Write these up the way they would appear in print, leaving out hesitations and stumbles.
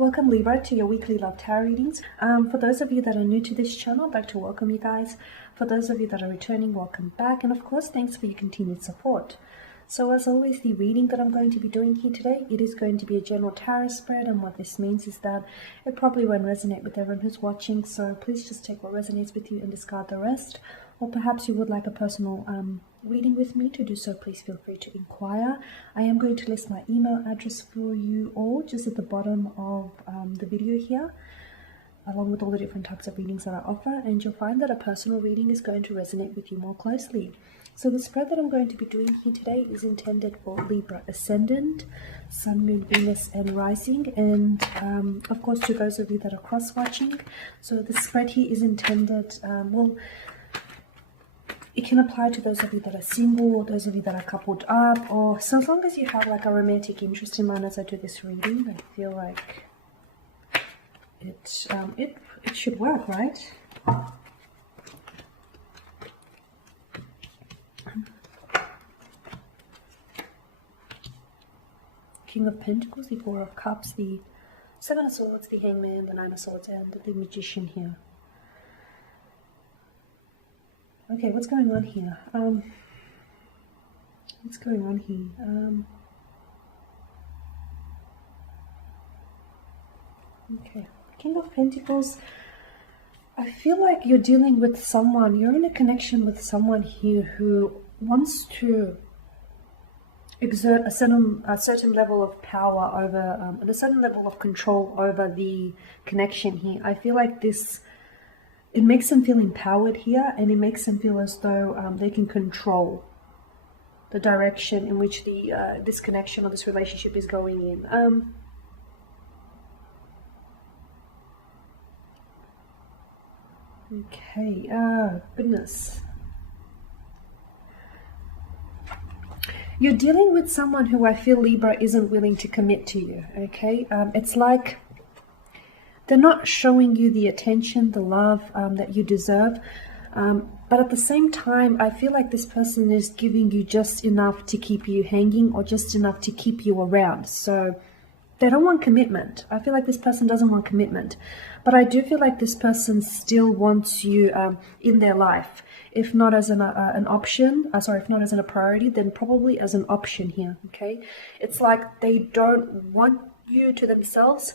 Welcome Libra to your weekly love tarot readings. For those of you that are new to this channel, I'd like to welcome you guys. For those of you that are returning, welcome back. And of course, thanks for your continued support. So as always, the reading that I'm going to be doing here today, it is going to be a general tarot spread. And what this means is that it probably won't resonate with everyone who's watching. So please just take what resonates with you and discard the rest. Or perhaps you would like a personal reading with me. To do so, please feel free to inquire. I am going to list my email address for you all just at the bottom of the video here, along with all the different types of readings that I offer, and you'll find that a personal reading is going to resonate with you more closely. So the spread that I'm going to be doing here today is intended for Libra Ascendant, Sun, Moon, Venus and Rising, and of course to those of you that are cross-watching. So the spread here is intended, it can apply to those of you that are single, or those of you that are coupled up, or so as long as you have like a romantic interest in mind as I do this reading, I feel like it should work, right? King of Pentacles, the Four of Cups, the Seven of Swords, the Hangman, the Nine of Swords, and the Magician here. Okay, what's going on here? What's going on here? Okay, King of Pentacles. I feel like you're dealing with someone, you're in a connection with someone here who wants to exert a certain level of power over, and a certain level of control over the connection here. I feel like it makes them feel empowered here, and it makes them feel as though they can control the direction in which this connection or this relationship is going in. Okay, goodness. You're dealing with someone who I feel Libra isn't willing to commit to you, okay? It's like they're not showing you the attention, the love that you deserve. But at the same time, I feel like this person is giving you just enough to keep you hanging, or just enough to keep you around. So they don't want commitment. I feel like this person doesn't want commitment. But I do feel like this person still wants you in their life. If not as an option, if not as a priority, then probably as an option here, okay? It's like they don't want you to themselves,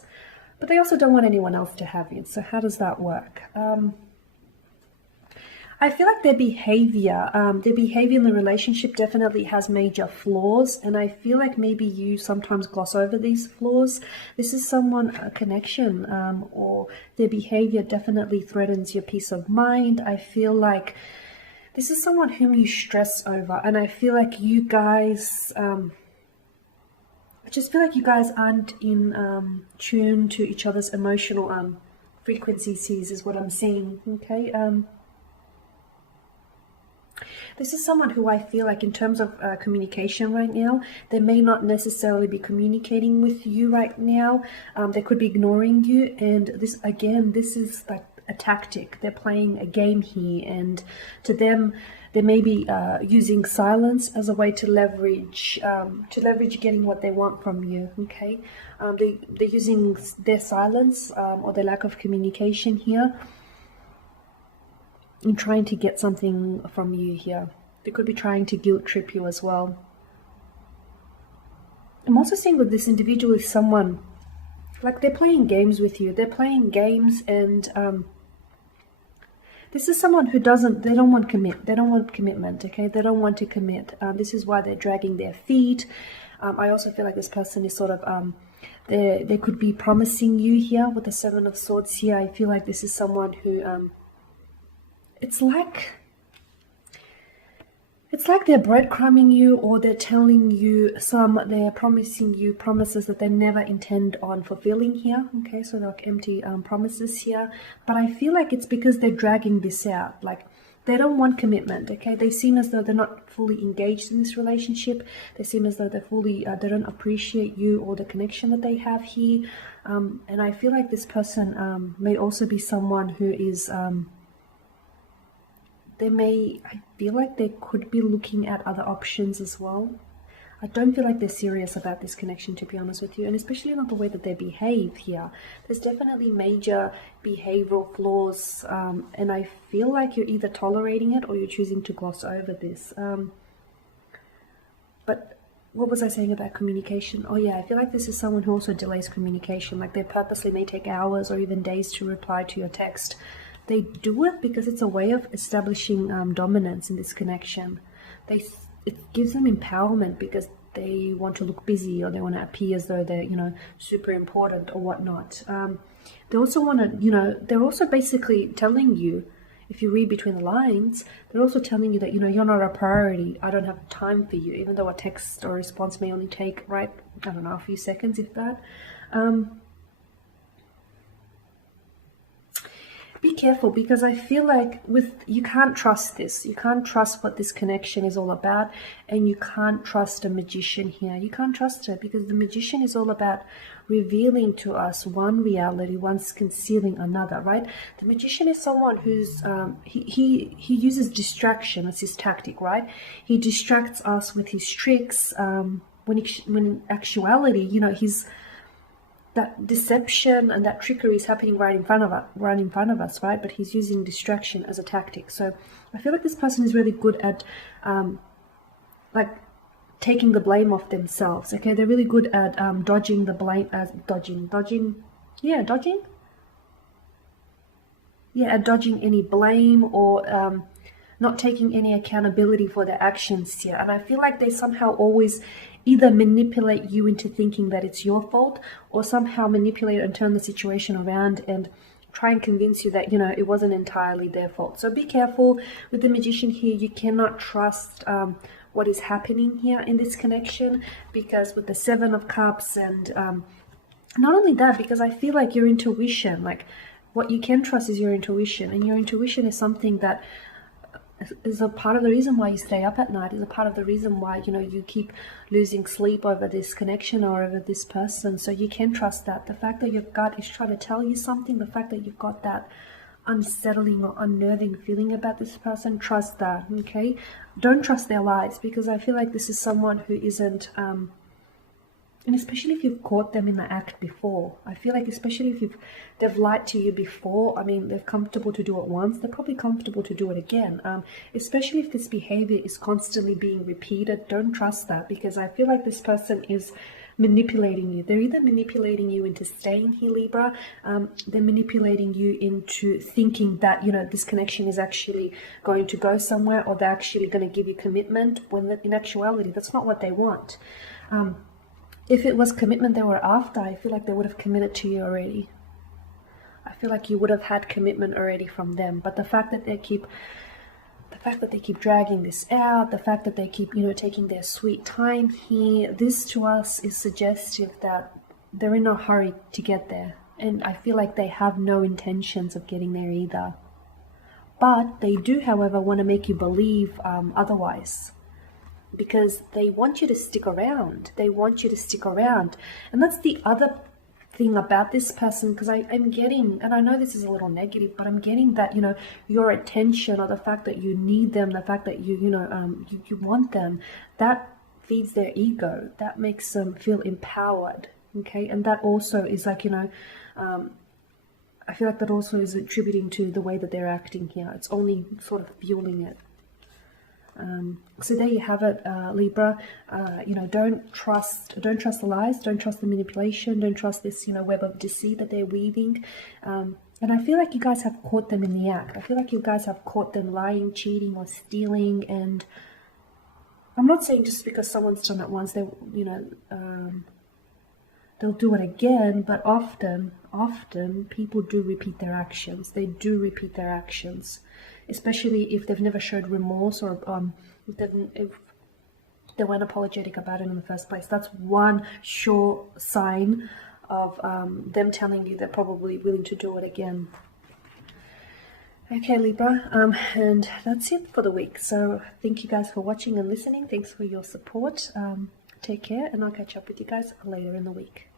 but they also don't want anyone else to have you. So how does that work? I feel like their behavior in the relationship definitely has major flaws, and I feel like maybe you sometimes gloss over these flaws. This is a connection, or their behavior definitely threatens your peace of mind. I feel like this is someone whom you stress over, and I feel like you guys, I just feel like you guys aren't in tune to each other's emotional frequencies, is what I'm seeing, okay? This is someone who I feel like in terms of communication right now, they may not necessarily be communicating with you right now. They could be ignoring you, and this is like a tactic. They're playing a game here, and to them, they may be using silence as a way to leverage getting what they want from you. Okay, they're using their silence or their lack of communication here in trying to get something from you here. They could be trying to guilt trip you as well. I'm also seeing with this individual is someone like they're playing games with you. They're playing games, and this is someone who they don't want commitment, okay? They don't want to commit. This is why they're dragging their feet. I also feel like this person is sort of, they could be promising you here with the Seven of Swords here. I feel like this is someone who, it's like they're breadcrumbing you, or they're telling you they're promising you promises that they never intend on fulfilling here. Okay, so they're like empty promises here. But I feel like it's because they're dragging this out. Like they don't want commitment. Okay, they seem as though they're not fully engaged in this relationship. They seem as though they're they don't appreciate you or the connection that they have here. And I feel like this person may also be someone who is I feel like they could be looking at other options as well. I don't feel like they're serious about this connection, to be honest with you, and especially not the way that they behave here. There's definitely major behavioral flaws, and I feel like you're either tolerating it or you're choosing to gloss over this. But what was I saying about communication? Oh yeah, I feel like this is someone who also delays communication. Like they purposely may take hours or even days to reply to your text. They do it because it's a way of establishing dominance in this connection. It gives them empowerment because they want to look busy or they want to appear as though they're, you know, super important or whatnot. They also want to, you know, they're also basically telling you, if you read between the lines, they're also telling you that, you know, you're not a priority. I don't have time for you, even though a text or response may only take, right, I don't know, a few seconds, if that. Be careful, because I feel like you can't trust this. You can't trust what this connection is all about, and you can't trust a magician here. You can't trust her because the magician is all about revealing to us one reality, once concealing another, right? The magician is someone who's he uses distraction as his tactic, right? He distracts us with his tricks, when in actuality, you know, that deception and that trickery is happening right in front of us, right? But he's using distraction as a tactic. So I feel like this person is really good at like taking the blame off themselves. Okay, they're really good at dodging the blame, at dodging any blame, or not taking any accountability for their actions here. And I feel like they somehow always either manipulate you into thinking that it's your fault, or somehow manipulate and turn the situation around and try and convince you that, you know, it wasn't entirely their fault. So be careful with the magician here. You cannot trust what is happening here in this connection, because with the Seven of Cups, and not only that, because I feel like your intuition, like what you can trust is your intuition, and your intuition is something that is a part of the reason why you stay up at night, is a part of the reason why, you know, you keep losing sleep over this connection or over this person. So you can trust that. The fact that your gut is trying to tell you something, the fact that you've got that unsettling or unnerving feeling about this person, trust that, okay? Don't trust their lies, because I feel like this is someone who isn't and especially if you've caught them in the act before. I feel like especially if they've lied to you before, I mean, they're comfortable to do it once, they're probably comfortable to do it again. Especially if this behavior is constantly being repeated, don't trust that, because I feel like this person is manipulating you. They're either manipulating you into staying here, Libra, they're manipulating you into thinking that, you know, this connection is actually going to go somewhere, or they're actually going to give you commitment, when in actuality, that's not what they want. If it was commitment they were after, I feel like they would have committed to you already. I feel like you would have had commitment already from them. But the fact that they keep dragging this out, the fact that they keep, you know, taking their sweet time here, this to us is suggestive that they're in a hurry to get there. And I feel like they have no intentions of getting there either. But they do, however, want to make you believe otherwise, because they want you to stick around. They want you to stick around. And that's the other thing about this person, because I'm getting, and I know this is a little negative, but I'm getting that, you know, your attention, or the fact that you need them, the fact that you want them, that feeds their ego. That makes them feel empowered, okay? And that also is like, you know, I feel like that also is attributing to the way that they're acting here. It's only sort of fueling it. So there you have it, Libra. You know, don't trust the lies, don't trust the manipulation, don't trust this, you know, web of deceit that they're weaving. And I feel like you guys have caught them in the act. I feel like you guys have caught them lying, cheating, or stealing. And I'm not saying just because someone's done it once, they, you know, they'll do it again. But often people do repeat their actions. They do repeat their actions. Especially if they've never showed remorse, or if they weren't apologetic about it in the first place. That's one sure sign of them telling you they're probably willing to do it again. Okay, Libra, and that's it for the week. So thank you guys for watching and listening. Thanks for your support. Take care, and I'll catch up with you guys later in the week.